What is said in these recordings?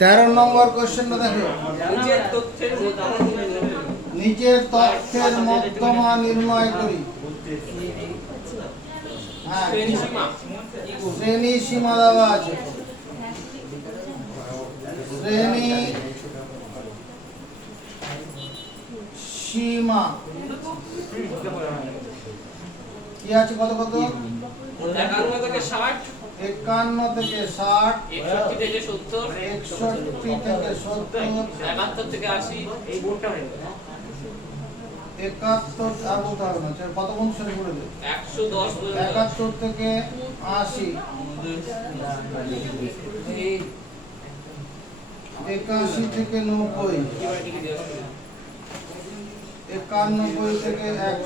13 নম্বর কোশ্চেনটা দেখো। নিচের তথ্যের মধ্যমা নির্ণয় করি। হ্যাঁ, শ্রেণী সীমা দেওয়া আছে। শ্রেণী সীমা কি আছে? কত কত? 51 থেকে 60, 51 থেকে 60, 61 থেকে 70, 61 থেকে 70, 71 থেকে 80, এই বোর্ডটা হয়ে 71 আর বলতে হবে না, কত কোন শ্রেণী করে দেবে? 110 পর্যন্ত 71 থেকে 80, 81 থেকে 90, 91 থেকে 100,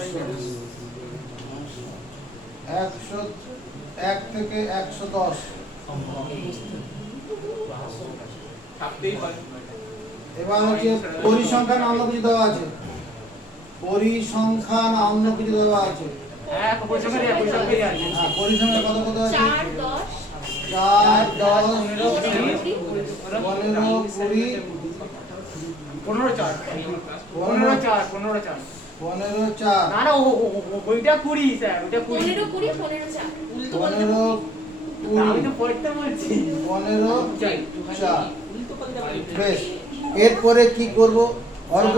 101 থেকে 110। থাকতেই পারে। এবার হচ্ছে পরিসংখ্যান অন্য কিছু দেওয়া আছে। পরিসংখ্যান অন্য কিছু দেওয়া আছে। হ্যাঁ, পরিসংখ্যান পরিসংখ্যান কত কত আছে? 4, 10, 4, 10, 15, 20, 15 4 15 4 15 4 15, 4, না না ওইটা 20 স্যার, ওইটা 15, 20, 15, 4 উল্টো বলতে 15, 20, আমি তো পড়তে বলছি 15, 4। বেশ, এরপরে কি করব? অর্ঘ।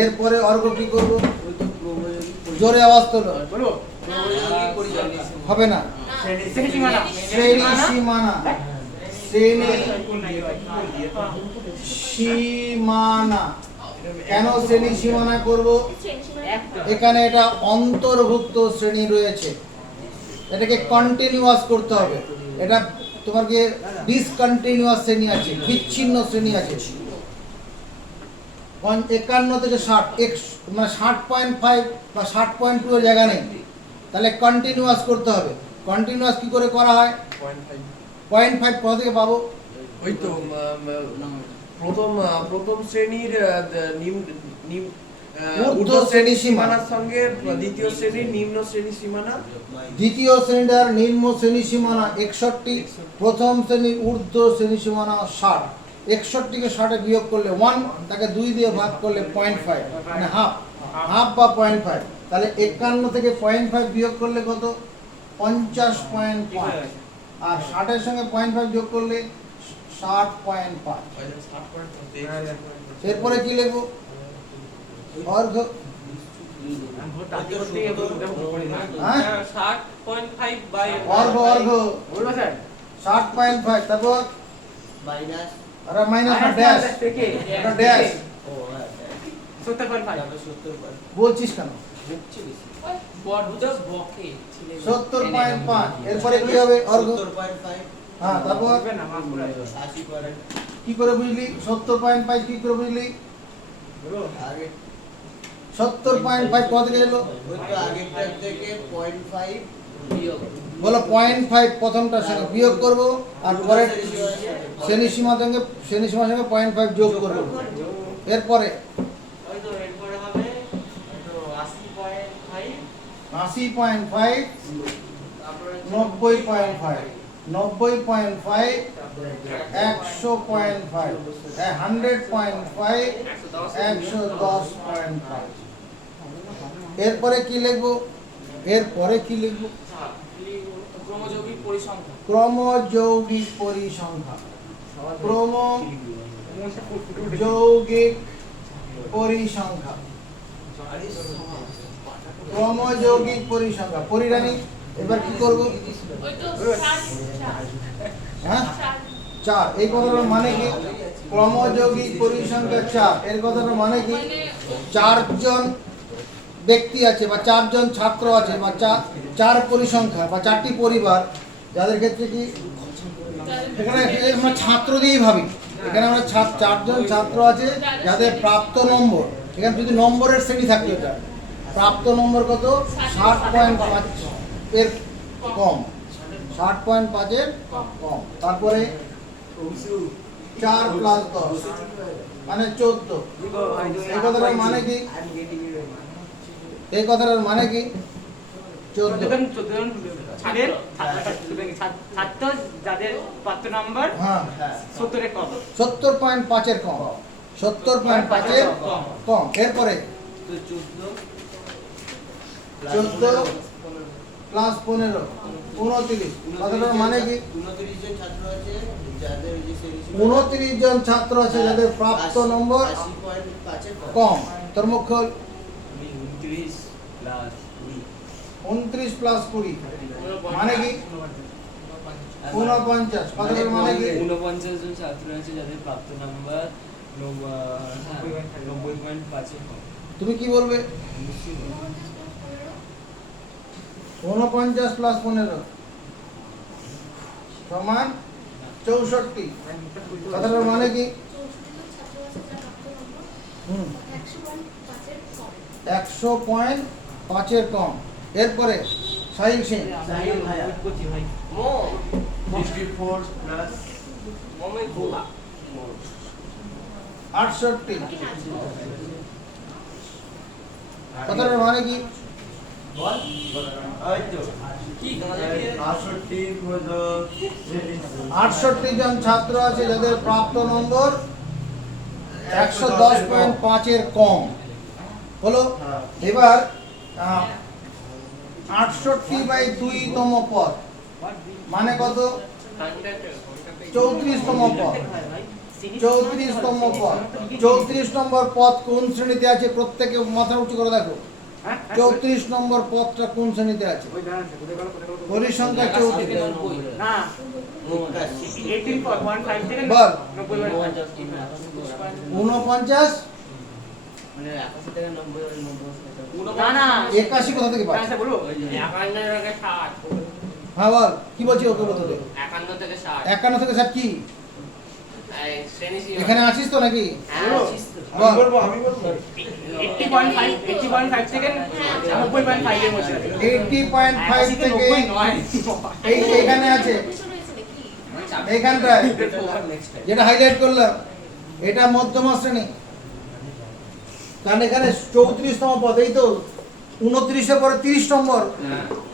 এরপরে অর্ঘ কি করব? জোরে আওয়াজ তোলো। বলো হবে না। শ্রেণী সীমানা শ্রেণী সীমানা। শ্রেণী সীমানা। কেন শ্রেণী সীমানা করব? এখানে এটা অন্তর্ভুক্ত শ্রেণী রয়েছে, এটাকে কন্টিনিউয়াস করতে হবে। এটা তোমার কি ডিসকন্টিনিউয়াস শ্রেণী আছে, বিচ্ছিন্ন শ্রেণী আছে। 51 থেকে 60, মানে 60.5 বা 60.2 এর জায়গা নেই, তাহলে কন্টিনিউয়াস করতে হবে। কন্টিনিউয়াস কি করে করা হয়? 0.5 কোথা থেকে পাবো? ওই তো প্রথম শ্রেণীর ঊর্ধ্ব শ্রেণী সীমানা সীমানার সঙ্গে দ্বিতীয় শ্রেণীর নিম্ন শ্রেণী সীমানা, দ্বিতীয় শ্রেণীর নিম্ন শ্রেণী সীমানা 61, প্রথম শ্রেণীর ঊর্ধ্ব শ্রেণী সীমানা 60। 61 কে 60 বিয়োগ করলে 1, তাকে 2 দিয়ে ভাগ করলে 0.5, মানে হাফ বা 0.5। তাহলে 51 থেকে 0.5 বিয়োগ করলে কত? 50.5। আর 60 এর সঙ্গে 0.5 যোগ করলে 60.5। এরপরে কি লিখবো? অর্ঘ। হ্যাঁ, 60.5 বাই অর্ঘ বলবো স্যার 60.5, তারপর মাইনাস আর মাইনাস না ড্যাশ, থেকে এটা ড্যাশ 70.5 বলছিস কেন? বড় বকে ছিলে 70.5। এরপরে কি হবে? অর্ঘ। 70.5 হ্যাঁ, তারপর হবে না মাফ করে 80 কি করে বুঝলি? 70.5 কি করে বুঝলি? আগে 70.5 কত থেকে এলো? ওই তো আগেরটার থেকে 0.5 বিয়োগ বলো 0.5 প্রথমটার সঙ্গে বিয়োগ করব, আর পরের শ্রেণী সীমার সঙ্গে 0.5 যোগ করব। এরপরে ওই তো এরপরে হবে তো 80.5 80.5, তারপরে 90.5, 90.5, 100.5, 100.5, 110.5। এরপরে কি লিখবো? এরপরে কি লিখবো? ক্রমযৌগিক পরিসংখ্যান ক্রমযৌগিক পরিসংখ্যা। ক্রমযৌগিক পরিসংখ্যা। ক্রমযৌগিক পরিসংখ্যা। পরিরানী, এবার কি করব? ওই তো 4, হ্যাঁ, 4। এই কথাটার মানে কি? ক্রমযৌগিক পরিসংখ্যা 4, এর কথাটার মানে কি? 4 জন ব্যক্তি আছে বা 4 জন ছাত্র আছে বা 4 পরিসংখ্যা বা 4টি পরিবার, যাদের ক্ষেত্রে কি এখানে আমরা ছাত্র দিয়েই ভাবি। এখানে আমরা 4 জন ছাত্র আছে যাদের প্রাপ্ত নম্বর, এখানে যদি নম্বরের শ্রেণী থাকতো, এটা প্রাপ্ত নম্বর কত? 60.5 এর কম, 60.5 এর কম। তারপরে 4 + 10 মানে 14। এই কথাটার মানে কি? এই কথাটার মানে কি? 14 14 ছাদের ছাত্র যাদের প্রাপ্ত নাম্বার হ্যাঁ 70 এর কম 70.5 এর কম 70.5 এর কম এরপরে তো 14 প্লাস 15 29 কথাটার মানে কি 29 জন ছাত্র আছে যাদের ওই যে শ্রেণী 29 জন ছাত্র আছে যাদের প্রাপ্ত নম্বর 80.5 এর কম তোর মুখ খোল। 29 প্লাস 29 প্লাস 20 মানে কি 49 কথাটার মানে কি 49 জন ছাত্র আছে যাদের প্রাপ্ত নাম্বার 90.5 এর কম। তুমি কি বলবে 49 প্লাস 15 সমান 64 কথাটার মানে কি 100.5 এর কম এরপরে সাহিল সিং 54 প্লাস 68 কথাটার মানে কি বল এই তো কি 68 হলো 68 জন ছাত্র আছে যাদের প্রাপ্ত নম্বর 110.5 এর কম হলো। এবার 68/2 তম পদ মানে কত 34 তম পদ 34 তম পদ 34 নম্বর পদ কোন শ্রেণীতে আছে প্রত্যেকে মাথা উঁচু করে দেখো 34 নম্বর পদটা কোন শ্রেণীতে আছে পরিসংখ্যা 34 না 18.15 থেকে বল 90 49 মানে 81 থেকে 90 না না 81 কোথা থেকে পাচ্ছ আচ্ছা বলো 51 থেকে 60 হ্যাঁ বল কি বলছি ওকে বলতে দে 51 থেকে 60 51 থেকে 60 কি এই শ্রেণী সীমা এখানে আছিস তো নাকি হ্যাঁ আছিস তো। বল আমি বলবো 80.5 থেকে 90.5 এর মধ্যে আছে 80.5 থেকে 90 নয় এখানে আছে কিছু রয়েছে নাকি এইখানটায় যেটা হাইলাইট করলাম এটা মধ্যমা শ্রেণী কারণ এখানে 34 তম পদ এই তো 29 এর পরে 30 নম্বর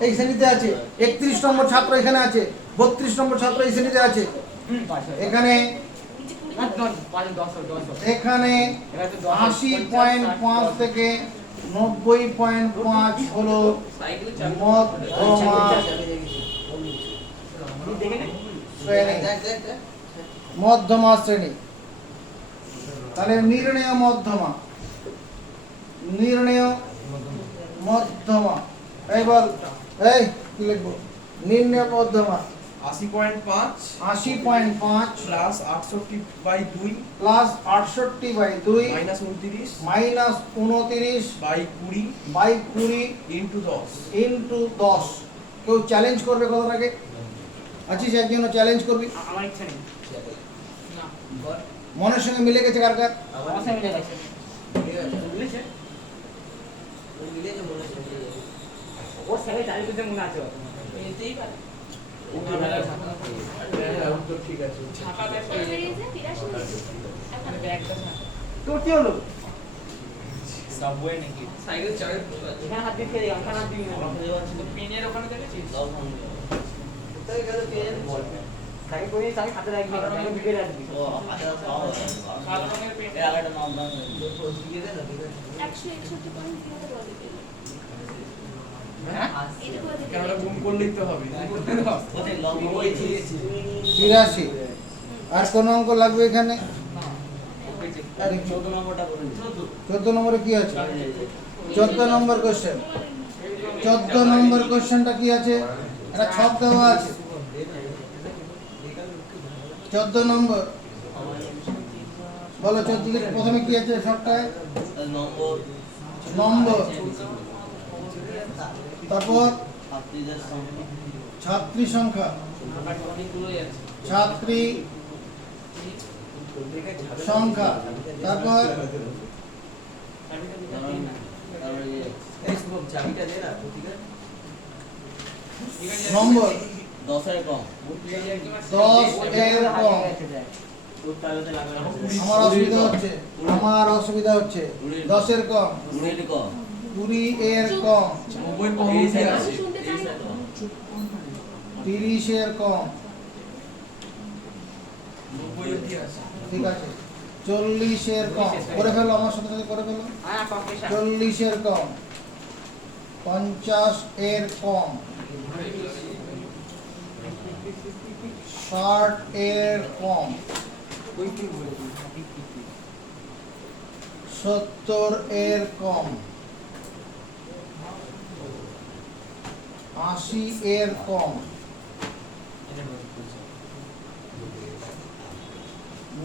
এই শ্রেণীতে আছে 31 নম্বর ছাত্র এখানে আছে 32 নম্বর ছাত্র এই শ্রেণীতে আছে এখানে এখানে 80.5 থেকে 90.5 হলো মধ্যমা শ্রেণী মধ্যমা শ্রেণী তাহলে নির্ণয় মধ্যমা এই বল এই কি লিখবো নির্ণয় মধ্যমা 80.5 80.5 plus 68/2 plus 68/2 minus 29 minus 29 by 20 by 20 into 10 into 10 কেউ চ্যালেঞ্জ করবে কথাটাকে আছিস একজন চ্যালেঞ্জ করবি আমার ইচ্ছা নেই না মনের সঙ্গে মিলে গেছে কার কার আমার সামনে গেছে বুঝলেছে ও স্যারে চালিয়ে দিতে মনে আছে এতেই পারে ঠিক আছে ছাকা দেখো বেরিয়েছে 83 এখন ব্যাগটা ছাকা তোর কি হলো সাবওয়ে নাকি সাইকেল চার্জ এখানে হাত দিয়ে ফেলে এখানে হাত দিয়ে পেনের ওখানে দেখেছিস কোথায় গেল পেন তাকে করে তাকে হাতে রাখবি তাকে ভিডিও রাখবি ও হাজার সাদা রঙের পেন এর আগে নাম দাম দিয়ে দে না 161 পয়েন্ট দিতে বলে হ্যাঁ কেন ওটা গুণ করলেই তো হবে ওতে লম্ব হয়েছে 83 আর কোন অঙ্ক লাগবে এখানে 14 নম্বরটা বলুন 14 নম্বরে কি আছে 14 নম্বর কোশ্চেন 14 নম্বর কোশ্চেনটা কি আছে এটা ছক দেওয়া আছে 14 নম্বর বলো 14 থেকে প্রথমে কি আছে ছকটায় নম্বর নম্বর তারপর ছাত্রীদের সংখ্যা ছাত্রী সংখ্যা অনেকগুলোই আছে ছাত্রী সংখ্যা তারপর এই সব চাবিটা দে না প্রতিটা নম্বর 10 এর কম 10 এর কম উত্তরতে লাগানো আমার অসুবিধা হচ্ছে 10 এর কম 20 এর কম 20 এর কম, 90 কম এই কি side আছে? আমি শুনতে চাই না তো। 30 এর কম, 90 অবধি আছে। ঠিক আছে, 40 এর কম, করে ফেলো আমার সাথে সাথে করে ফেলো। হ্যাঁ কম্পিটিশন 40 এর কম, 50 এর কম, 60 এর কম, 70 এর কম, 80 এর কম,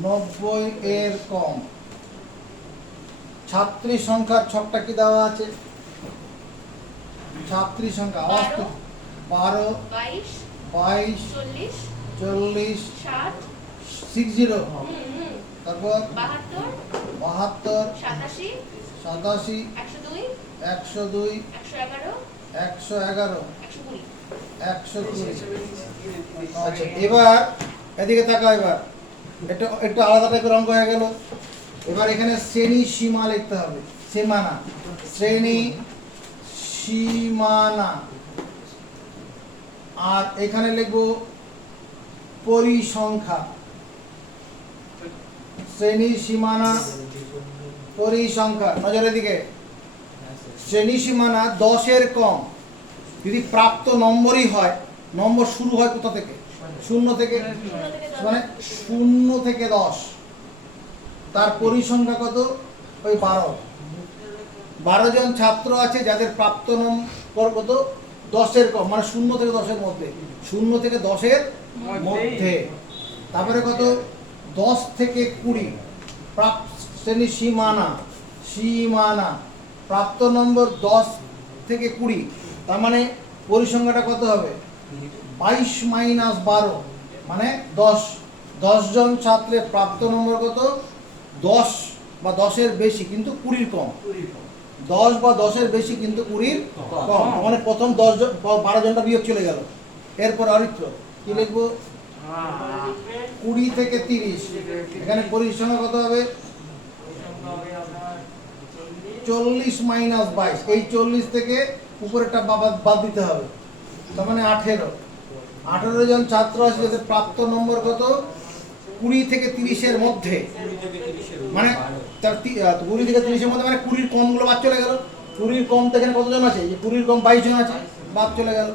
90 এর কম। ছাত্রী সংখ্যার ছকটা কি দেওয়া আছে? ছাত্রী সংখ্যা আওয়াজ তো 12, 22, 22, 40, 40, 60, 60, হুম, তারপর 72, 72, 87, 87, 102, 102, 111, 111, 120। 120। আচ্ছা এবার এদিকে তাকাও, এবার একটু একটু আলাদা টাইপের অঙ্ক হয়ে গেল। এবার এখানে শ্রেণী সীমা লিখতে হবে, সীমানা, শ্রেণী সীমানা, আর এখানে লিখব পরিসংখ্যা। শ্রেণী সীমানা পরিসংখ্যা, নজরের দিকে। শ্রেণী সীমানা 10 এর কম যদি প্রাপ্ত নম্বরই হয়, নম্বর শুরু হয় কোথা থেকে? 0 থেকে, মানে 0 থেকে 10, তার পরিসংখ্যা কত? ওই 12। 12 জন ছাত্র আছে যাদের প্রাপ্ত নম্বর কত? 10 এর কম, মানে 0 থেকে 10 এর মধ্যে, 0 থেকে 10 এর মধ্যে। তারপরে কত? 10 থেকে 20 প্রাপ্ত শ্রেণী সীমানা, সীমানা প্রাপ্ত নম্বর 10 থেকে 20, তার মানে পরিসংখ্যাটা কত হবে? 22 মাইনাস 12, মানে 10। 10 জন ছাত্রের প্রাপ্ত নম্বর কত? 10 বা 10 এর বেশি কিন্তু 20 কম। 10 বা 10 এর বেশি কিন্তু 20 কম, মানে প্রথম 10 জন 12 জনটা বিয়োগ চলে গেল। এরপর অরিত্র কি লিখবো? 20 থেকে 30, এখানে পরিসংখ্যা কত হবে? 40 মাইনাস 22, এই 40 থেকে উপরেরটা বাদ দিতে হবে, তার মানে 18। 18 জন ছাত্র আছে যাদের প্রাপ্ত নম্বর কত? 20 থেকে 30 এর মধ্যে, মানে তার 20 থেকে 30 এর মধ্যে, মানে 20 কম গুলো বাদ চলে গেল। 20 কম তো এখানে কতজন আছে? যে 20 কম 22 জন আছে, বাদ চলে গেল।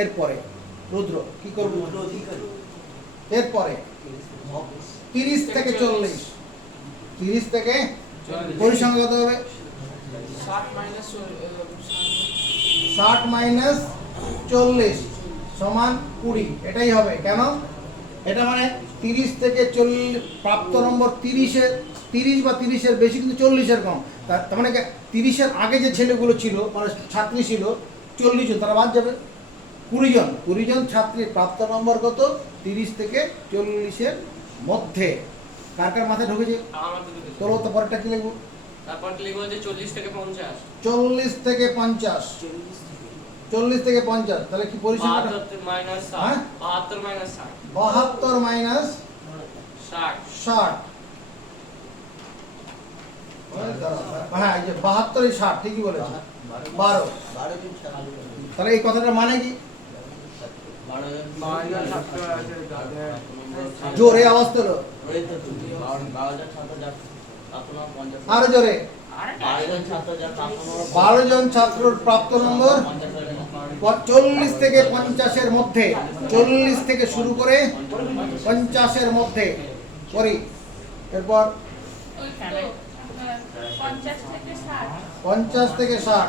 এরপরে রুদ্র কি করব? এরপরে 30 থেকে 40, 30 থেকে পরিসংখ্যা কত হবে? 60 মাইনাস 40 সমান 20, এটাই হবে। কেন? এটা মানে 30 থেকে 40 প্রাপ্ত নম্বর 30 বা 30 এর বেশি কিন্তু 40 এর কম, তার মানে 30 এর আগে যে ছেলেগুলো ছিল, মানে ছাত্রী ছিল 40 জন, তারা বাদ যাবে। 20 জন ছাত্রীর প্রাপ্ত নম্বর কত? 30 থেকে 40 এর মধ্যে। কার কার মাথায় ঢুকেছে? চলো তো পরেরটা কি লিখবো? তারপর কি লিখবো? যে 40 থেকে 50। 40 থেকে 50, 40 থেকে 50, তাহলে কি পরিসংখ্যাটা? 72 মাইনাস 60। হ্যাঁ? 72 মাইনাস 60। 72 মাইনাস 60। 60, হ্যাঁ এই যে 72 এই 60, ঠিকই বলেছে। 12, তাহলে এই কথাটার মানে কি? জোরে আওয়াজ তোলো, আরো জোরে। 12 জন ছাত্রর প্রাপ্ত নম্বর 40 থেকে 50 এর মধ্যে, 40 থেকে শুরু করে 50 এর মধ্যে করি। এরপর 50 থেকে 60, 50 থেকে 60,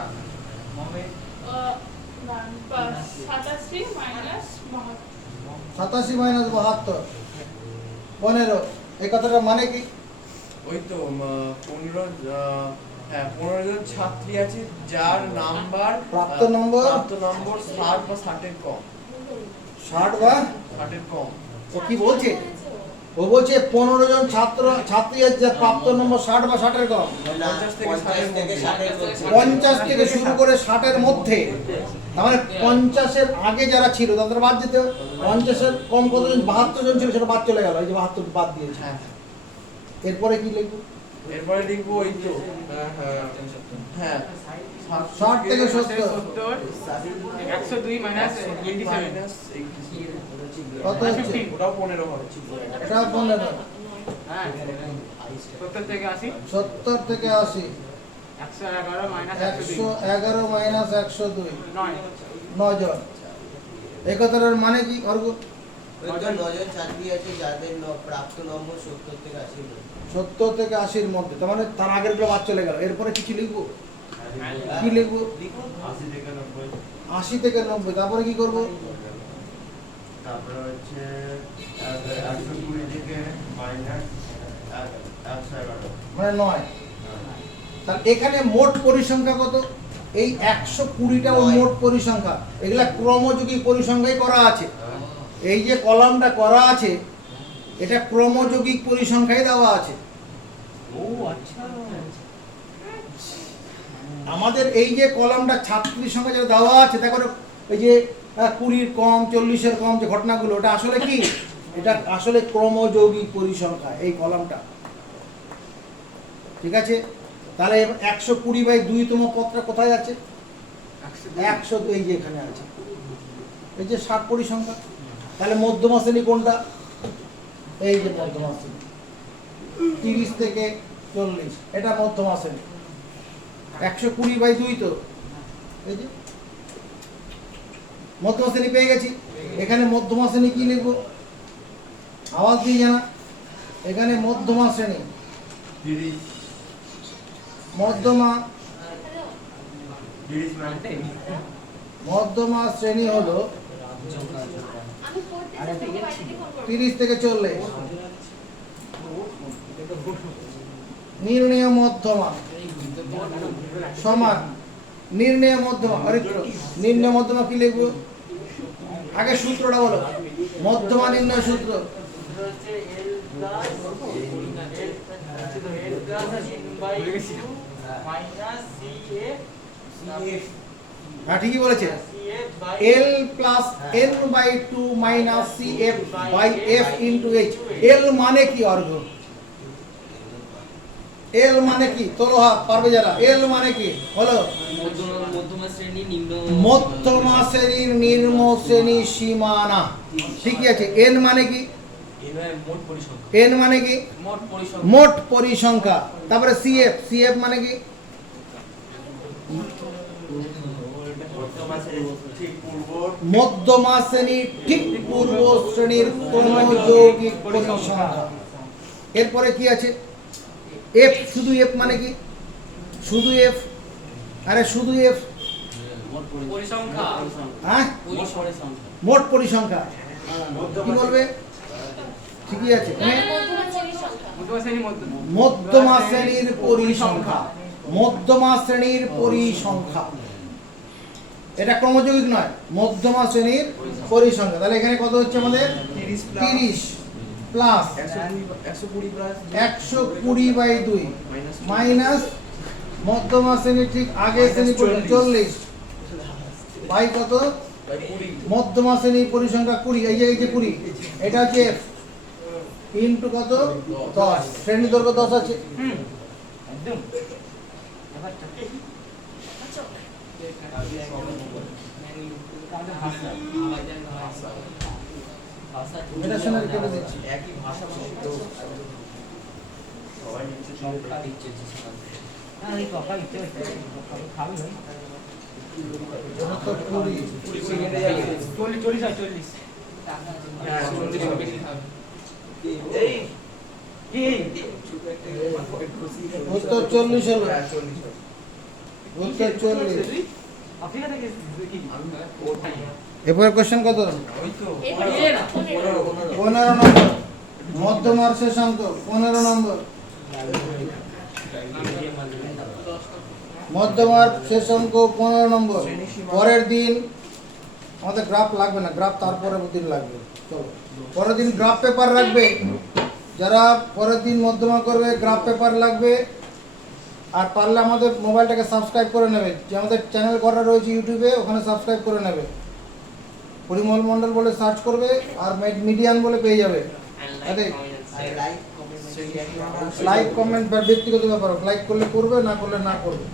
87 মাইনাস 87 মাইনাস 72, 15। এই কথাটার মানে কি? ওই তো 15 জন ছাত্রী আছে যার নাম্বার প্রাপ্ত নম্বর 60 বা 60 এর কম। 60 বা 60 এর কম। ও কি বলছে? ও বলছে 15 জন ছাত্রী আছে যার প্রাপ্ত নম্বর 60 বা 60 এর কম। 50 থেকে 60 এর মধ্যে। 50 থেকে শুরু করে 60 এর মধ্যে, তার মানে 50 এর আগে যারা ছিল তাদের বাদ দিতে হবে। 50 এর কম কতজন? 72 জন ছিল, সেটা বাদ চলে গেল, এই যে 72 বাদ দিয়েছে। হ্যাঁ। এরপরে কি লিখবো? এরপরে লিখবো ওই তো হ্যাঁ 60 থেকে 70 70 102 মাইনাস 87 মাইনাস কত হচ্ছে? ওটাও 15 হয় এটা 15। হ্যাঁ 70 থেকে 80 70 থেকে 80 111 মাইনাস 102 111 মাইনাস 102 9 9 জন। এই কথাটার মানে কি অর্ঘ? ওই তো 9 জন ছাত্রী আছে যাদের প্রাপ্ত নম্বর 70 থেকে 80 মধ্যে। 70 থেকে 80 এর মধ্যে, তার মানে তার আগের গুলো বাদ চলে গেল। এরপরে কিছু লিখবো? কি লিখবো? 80 থেকে 90। তারপরে কি করব? তারপরে হচ্ছে 120 থেকে মাইনাস 111 মানে 9। তাহলে এখানে মোট পরিসংখ্যা কত? এই 120টা ও মোট পরিসংখ্যা, এগুলা ক্রমযুগী পরিসংখ্যাই করা আছে। এই যে কলামটা করা আছে এটা ক্রমযৌগিক পরিসংখ্যায় দেওয়া আছে। ও আচ্ছা আমাদের এই যে কলামটা ছাত্রীর সংখ্যা যেটা দেওয়া আছে, দেখো এই যে 20 কম 40 কম যে ঘটনাগুলো, ওটা আসলে কি? এটা আসলে ক্রমযৌগিক পরিসংখ্যা এই কলামটা। ঠিক আছে, তাহলে 120/2 পদটা কোথায় আছে? 100 এই যে এখানে আছে, এই যে 60 পরিসংখ্যা। তাহলে মধ্যমা শ্রেণী কোনটা? এই যে মধ্যমা শ্রেণী 30 থেকে 40, এটা মধ্যমা শ্রেণী। 120/2 তো এই যে মধ্যমা শ্রেণী পেয়ে গেছি। এখানে মধ্যমা শ্রেণী কি লিখবো? আওয়াজ দিয়ে জানা। এখানে মধ্যমা শ্রেণী, 30 মধ্যমা হ্যালো মধ্যমা শ্রেণী হলো আমি পড়তেছি তোমাকে বাইরে দিয়ে ফোন করব 30 থেকে 40। নির্ণয় মধ্যমা সমান নির্ণয় মধ্যমা। অরিত্র নির্ণয় মধ্যমা কি লিখবো? আগে সূত্রটা বলো, মধ্যমা নির্ণয় সূত্র। হ্যাঁ ঠিকই বলেছে। L plus n/2 minus CF by F into H। L মানে কি অর্ঘ? L মানে কি? তোলো হাত, পারবে যারা। L মানে কি বলো? মধ্যমা শ্রেণী নিম্ন মধ্যমা শ্রেণীর নিম্ন শ্রেণী সীমানা। ঠিকই আছে। N মানে কি? মোট পরিসংখ্যা N মানে কি? মোট পরিসংখ্যা মোট পরিসংখ্যা। তারপরে CF, CF মানে কি? মধ্যমা শ্রেণীর ঠিক পূর্ব শ্রেণীর ক্রমযৌগিক পরিসংখ্যা। এরপরে কি আছে? F, শুধু F মানে কি? শুধু F, আরে শুধু F, পরিসংখ্যা হ্যাঁ মোট পরিসংখ্যা। কি বলবে? ঠিকই আছে। মধ্যমা শ্রেণীর সংখ্যা মধ্যমা শ্রেণী মধ্যমা শ্রেণীর পরিসংখ্যা, মধ্যমা শ্রেণীর পরিসংখ্যা। এটা ক্রমযৌগিক নয়, মধ্যমা শ্রেণীর পরিসংখ্যা। তাহলে এখানে কত হচ্ছে আমাদের? 30 প্লাস 120/2 মাইনাস মধ্যমা শ্রেণীর ঠিক আগের শ্রেণী 40 বাই কত? মধ্যমা শ্রেণীর পরিসংখ্যা 20। এই যে 20, এটা হচ্ছে F ইন্টু কত? 10। শ্রেণী দৈর্ঘ্য 10 আছে। একদম ব্যাপারটা এটা শোনা কেটে দিচ্ছি। একই ভাষা সবাই নিচে এই কথা ইচ্ছে খাবি ভাই এটা তো 20। 40 আর 40 হ্যাঁ 40 বেশি থাকবে। এই এই উত্তর 40 হলো। হ্যাঁ 40 উত্তর 40। আফ্রিকা থেকে কি এরপরে কোশ্চেন কত? ওই তো এরপরে 15 নম্বর। মধ্যমার শেষাঙ্ক 15 নম্বর। মধ্যমার শেষাঙ্ক 15 নম্বর। পরের দিন আমাদের গ্রাফ লাগবে না, গ্রাফ তারপরের দিন লাগবে। চলো পরের দিন গ্রাফ পেপার রাখবে। যারা পরের দিন মধ্যমা করবে গ্রাফ পেপার লাগবে। আর পারলে আমাদের মোবাইলটাকে সাবস্ক্রাইব করে নেবে, যে আমাদের চ্যানেল করা রয়েছে ইউটিউবে, ওখানে সাবস্ক্রাইব করে নেবে। পরিমল মণ্ডল বলে সার্চ করবে আর মিডিয়ান বলে পেয়ে যাবে। And Okay. like, comment, and like comment বা ব্যক্তিগত ব্যাপার, লাইক করলে করবে, না করলে না করবে।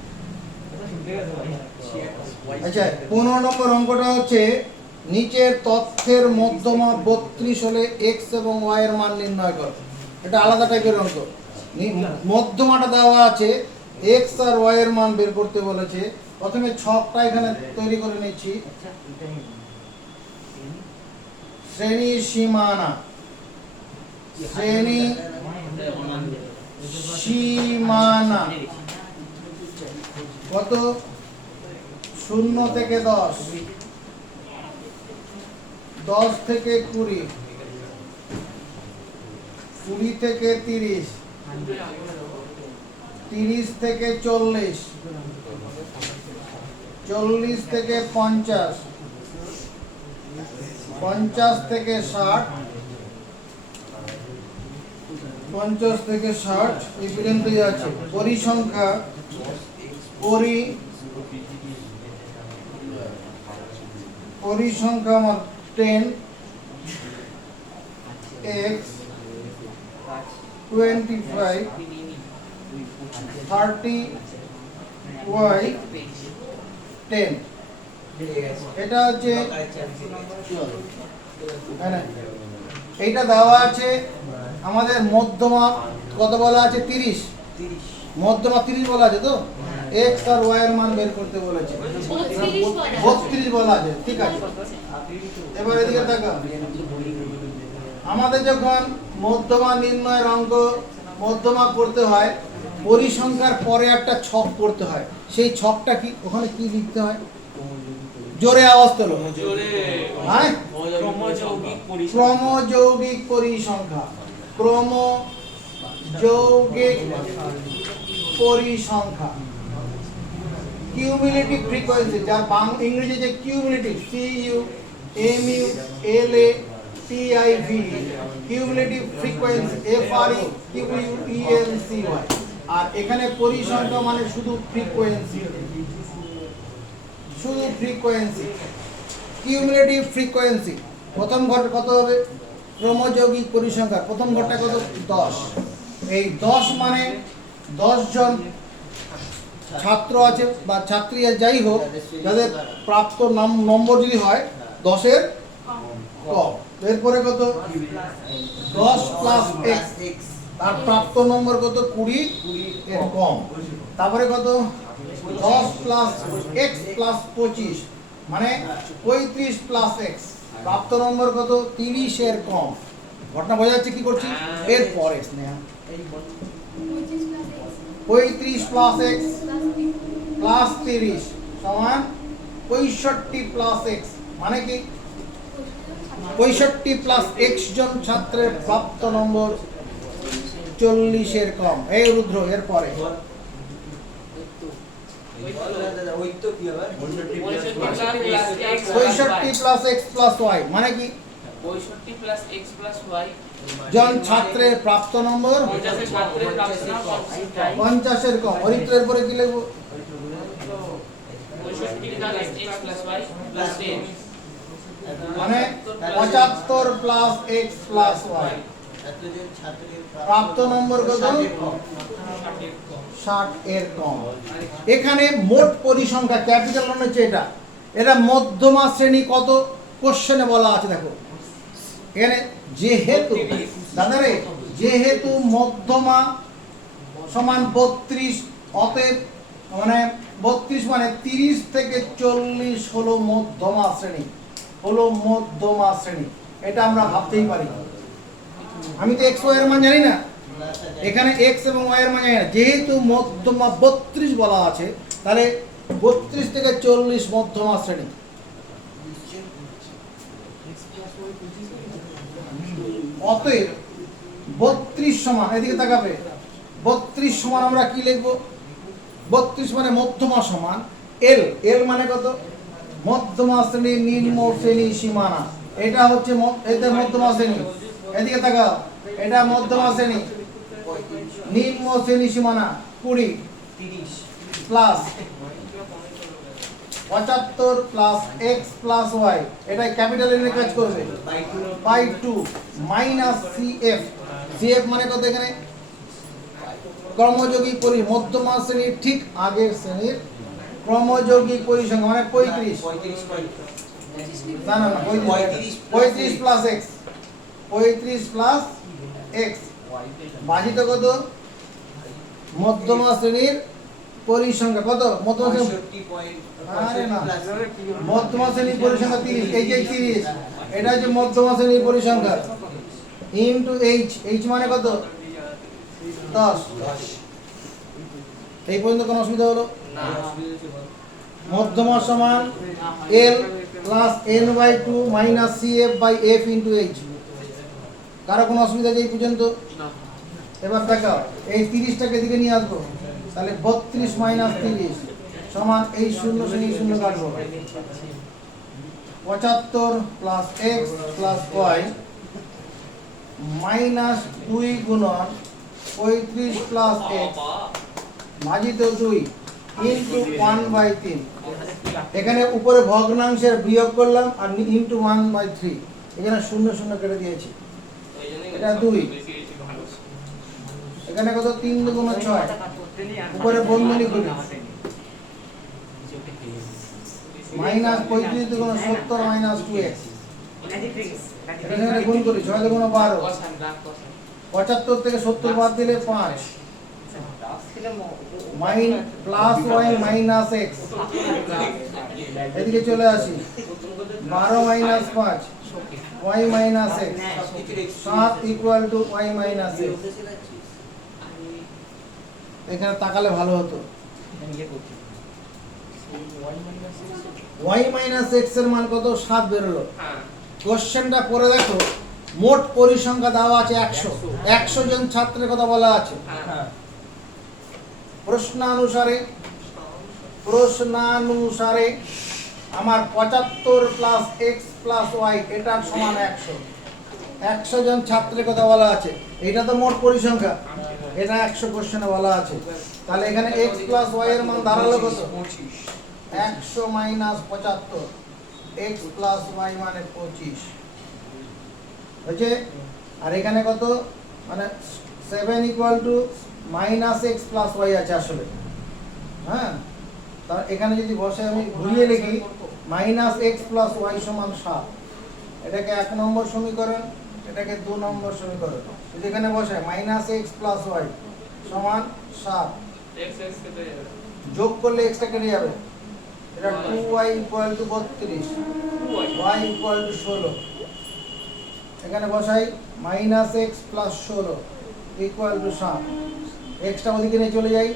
আচ্ছা 15 নম্বর অঙ্কটা হচ্ছে নিচের তথ্যের মধ্যমা 32 হলে x এবং y এর মান নির্ণয় করো। এটা আলাদা টাইপের অঙ্ক। মধ্যমাটা দেওয়া আছে, x আর y এর মান বের করতে বলেছে। প্রথমে ছকটা এখানে তৈরি করে নিচ্ছি। শ্রেণী সীমানা, শ্রেণী সীমানা কত? 0 থেকে 10, 10 থেকে 20, 20 থেকে 30, 30 থেকে 40, 40 থেকে 50, 50 থেকে 60, 50 থেকে 60 এই পর্যন্তই আছে। পরিসংখ্যা পরিসংখ্যা আমার 10 x 25 30 y 10। এটা হচ্ছে এইটা দেওয়া আছে আমাদের মধ্যমা কত বলা আছে? 30। মধ্যমা 30 বলা আছে তো, x আর y এর মান বের করতে বলেছে। 32 বলা আছে, ঠিক আছে। এবার এদিকে তাকাও, আমাদের যখন মধ্যমা নির্ণয়ের অঙ্ক মধ্যমা করতে হয়, পরিসংখ্যার পরে একটা ছক করতে হয়। সেই ছকটা কি, ওখানে কি লিখতে হয়? জোরে আওয়াজ তোলো। হ্যাঁ, ক্রমযৌগিক পরিসংখ্যা, ক্রমযৌগিক পরিসংখ্যা, কিউমুলেটিভ ফ্রিকোয়েন্সি, যার ইংরেজি যে cumulative, CUMULATIV, cumulative frequency, FREQUENCY। আর এখানে পরিসংখ্যা মানে শুধু ফ্রিকোয়েন্সি, শুধু ফ্রিকোয়েন্সি, কিউমুলেটিভ ফ্রিকোয়েন্সি। প্রথম ঘর কত হবে? ক্রমযৌগিক পরিসংখ্যা প্রথম ঘরটা কত? 10। এই 10 মানে 10 জন ছাত্র আছে বা ছাত্রী আছে, যাই হোক, যাদের প্রাপ্ত নম্বর যদি হয় 10 এর কম। এরপরে কত? 10 প্লাস x, তার প্রাপ্ত নম্বর কত? 20 এর কম। তারপরে কত? 10 প্লাস x প্লাস 25 মানে 35 প্লাস x, প্রাপ্ত নম্বর কত? 30 এর কম। ঘটনা বোঝা যাচ্ছে কি করছি? এরপরে স্নেহা 35 প্লাস x প্লাস 30 সমান 65 প্লাস x, মানে কি 65 প্লাস x জন ছাত্রের প্রাপ্ত নম্বর 40 এর কম। এই রুদ্র এরপরে 65 প্লাস x প্লাস y মানে কি 65 প্লাস x প্লাস y জন ছাত্রের প্রাপ্ত নম্বর 50 এর ছাত্রের প্রাপ্ত নম্বর 50 এর কম। অরিত্রের পরে কি লিখব? 65 plus x plus y plus 10 মানে 75 প্লাস x প্লাস y, প্রাপ্ত নম্বর কত? 60 এর কম। এখানে মোট পরিসংখ্যা ক্যাপিটাল নন হচ্ছে এটা, এটা মধ্যমা শ্রেণী কত কোশ্চেনে বলা আছে। দেখো এখানে যেহেতু দাদারে যেহেতু মধ্যমা সমান 32, অতএব মানে 32 মানে 30 থেকে 40 হলো মধ্যমা শ্রেণী, হলো মধ্যমা শ্রেণী। এটা আমরা ভাবতেই পারি। আমি তো x y এর মান জানি না, এখানে x এবং y এর মান জানি না। যেহেতু মধ্যমা 32 বলা আছে, তাহলে 32 থেকে 40 মধ্যমা শ্রেণী। অতএব 32 সমান, এদিকে তাকাবে, 32 সমান আমরা কি লিখবো? 32 মানে মধ্যমা সমান L, L মানে কত? মধ্যমা শ্রেণী, নিম্ন শ্রেণী সীমানা। এটা হচ্ছে এটা মধ্যমা শ্রেণী, এদিকে তাকাও, এটা মধ্যমা শ্রেণী, নিম্ন শ্রেণী সীমানা 20 plus 75 plus x plus y, এটা ক্যাপিটাল এর কাজ করবে বাই 2 মাইনাস CF, CF মানে কত এখানে ক্রমযোগী মধ্যমা শ্রেণীর ঠিক আগের শ্রেণীর ক্রমযোগী পরিসংখ্যা মানে 35 না 35 প্লাস x 35 প্লাস x ভাজিত কত মধ্যমা শ্রেণীর পরিসংখ্যা কত মধ্যমা শ্রেণীর আরে না মধ্যমা শ্রেণীর পরিসংখ্যা 30 এই যে 30 এটা হচ্ছে মধ্যমা শ্রেণীর পরিসংখ্যা ইনটু h মানে কত 10 এই পর্যন্ত কোনো অসুবিধা হলো না মধ্যমা সমান l plus n/2 minus cf by f into h কারো কোনো অসুবিধা আছে এই পর্যন্ত না এবার দেখাও এই 30 টাকে দিকে নিয়ে আসবো তাহলে 32 মাইনাস 30 সমান এই 0 শ্রেণী 0 কাটবো 75 plus x plus y minus 2 গুণন 35 প্লাস x ভাজিত 2 ইনটু 1/3 এখানে উপরে ভগ্নাংশের বিয়োগ করলাম আর ইনটু 1/3 এখানে 0 0 কেটে দিয়েছি এটা 2 এখানে কত 3 গুণ 6 উপরে বন্ধনী করি মাইনাস 35 গুণ 70 মাইনাস 2x এখানে গুণ করি 6 গুণ 12 কোসাইন রাখ কোসাইন 75 থেকে 70 বাদ দিলে 5 mine plus y minus x এদিকে চলে আসি 12 minus 5 y minus x 7 equal to y minus x এখানে তাকালে ভালো হতো y মাইনাস x এর মান কত 7 বেরোলো হ্যাঁ কোশ্চেনটা পড়ে দেখো মোট পরিসংখ্যা দেওয়া আছে 100 জন ছাত্রের কথা বলা আছে হ্যাঁ প্রশ্নানুসারে আমার 75 প্লাস x প্লাস y এটার সমান 100 জন ছাত্রের কথা বলা আছে এটা তো মোট পরিসংখ্যা এটা 100 কোশ্চেনে বলা আছে তাহলে এখানে x প্লাস y এর মান দাঁড়ালো কত 100 মাইনাস 75 x প্লাস y মানে 25 হয়েছে আর এখানে কত মানে 7 equal to minus x plus y আছে আসলে হ্যাঁ তার এখানে যদি বসে আমি ঘুরিয়ে লিখি মাইনাস x প্লাস y সমান 7 এটাকে 1 নম্বর সমীকরণ এটাকে 2 নম্বর সমীকরণ যদি এখানে বসে মাইনাস x প্লাস y সমান 7 x x কেটে যাবে যোগ করলে x টা কেটে যাবে এটা 2y equal to 32 y equal to 16 এখানে বসাই minus x plus 16 equal to 7 x টা ওদিকে নিয়ে চলে যাই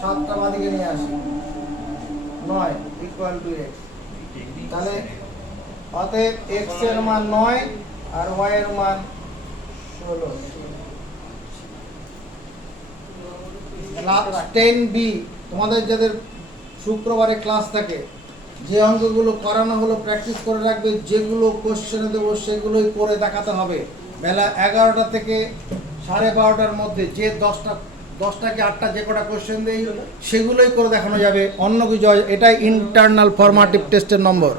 7 টা ওদিকে নিয়ে আসি 9 ইকুয়াল টু x তাহলে অতএব x এর মান 9 আর y এর মান 16 ক্লাস 10b তোমাদের যাদের শুক্রবারে ক্লাস থাকে যে অঙ্কগুলো করানো হলো প্র্যাকটিস করে রাখবে যেগুলো কোশ্চেনে দেবো সেগুলোই করে দেখাতে হবে বেলা 11টা থেকে 12:30টার মধ্যে যে 10টা কি 8টা যে কটা কোশ্চেন দেই সেগুলোই করে দেখানো যাবে অন্য কিছু এটাই ইন্টারনাল ফরম্যাটিভ টেস্টের নম্বর